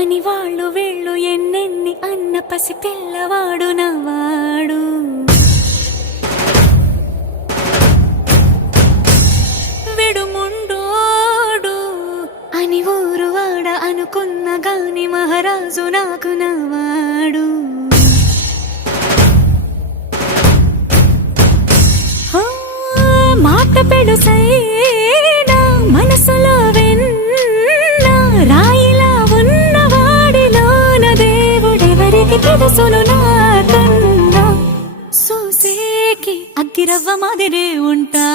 అని వాళ్ళు వీళ్ళు ఎన్నెన్ని అన్న పసి పిల్లవాడు నవ్వాడు. విడుముండోడు అని ఊరు వాడ అనుకున్న గాని మహారాజు నాకు నవ్వాడు. మాట పెడుసైనా మనసులో వెన్న రాయిలా ఉన్నవాడిలోన దేవుడెవరికి తెలుసును నాకన్నా. సూసేకి అగ్గిరవ్వ మాదిరే ఉంటా